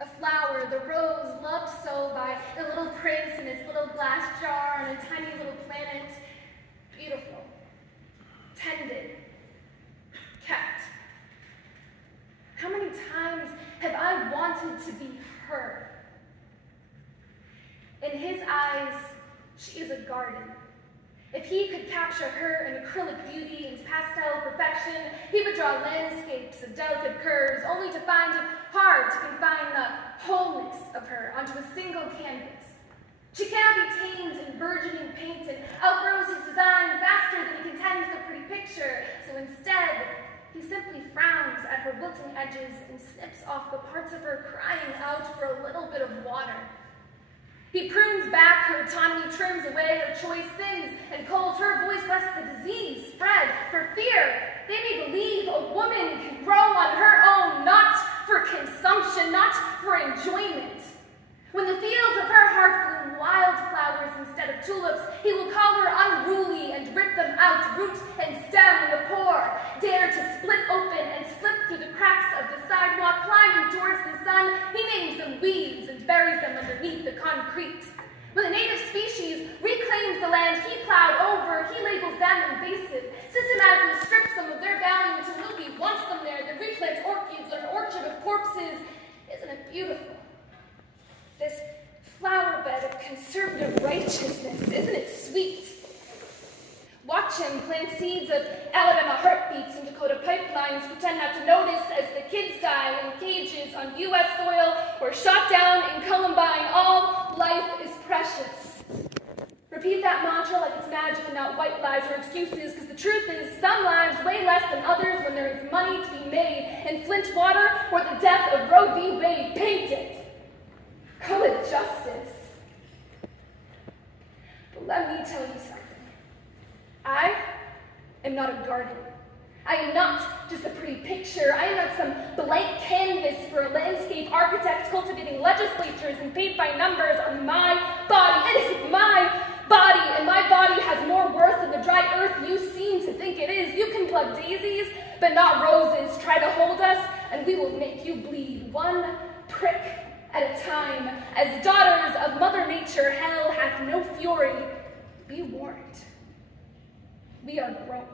A flower, the rose, loved so by the little prince in its little glass jar on a tiny little planet. Beautiful, tended, kept. How many times have I wanted to be her? In his eyes, she is a garden. If he could capture her in acrylic beauty and pastel perfection, he would draw landscapes of delicate curves, only to find it hard to confine the wholeness of her onto a single canvas. She cannot be tamed in burgeoning paint and outgrows his design faster than he contends the pretty picture, so instead, he simply frowns at her wilting edges and snips off the parts of her crying out for a little bit of water. He prunes back her autonomy, trims away her choice things, and calls her voice lest the disease spread. For fear, they may believe a woman can grow on her own, not for consumption, not for enjoyment. When the fields of her heart bloom wildflowers instead of tulips, he will call her unruly and rip them out, root and stem. The poor dare to split open and slip through the cracks of the sidewalk, climbing towards the sun. He names them weeds and buries them underneath the concrete. When the native species reclaims the land he plowed over, he labels them invasive, systematically strips them of their value until nobody wants them there, then replants orchids or an orchard of corpses. Isn't it beautiful? This flower bed of conservative righteousness, isn't it sweet? Watch him plant seeds of Alabama heartbeats and Dakota pipelines, pretend not to notice as the kids die in cages on U.S. soil or shot down in Columbine. All life is precious. Repeat that mantra like it's magic and not white lies or excuses, because the truth is some lives weigh less than others when there is money to be made, and Flint water or the death of Roe v. Wade paid it. Call it justice. But let me tell you something. I am not a garden. I am not just a pretty picture. I am not some blank canvas for a landscape architect cultivating legislatures and paid by numbers on my body. It is my body, and my body has more worth than the dry earth you seem to think it is. You can pluck daisies, but not roses. Try to hold us, and we will make you bleed one prick at a time. As daughters of Mother Nature, hell hath no fury. Be warned. We are grown.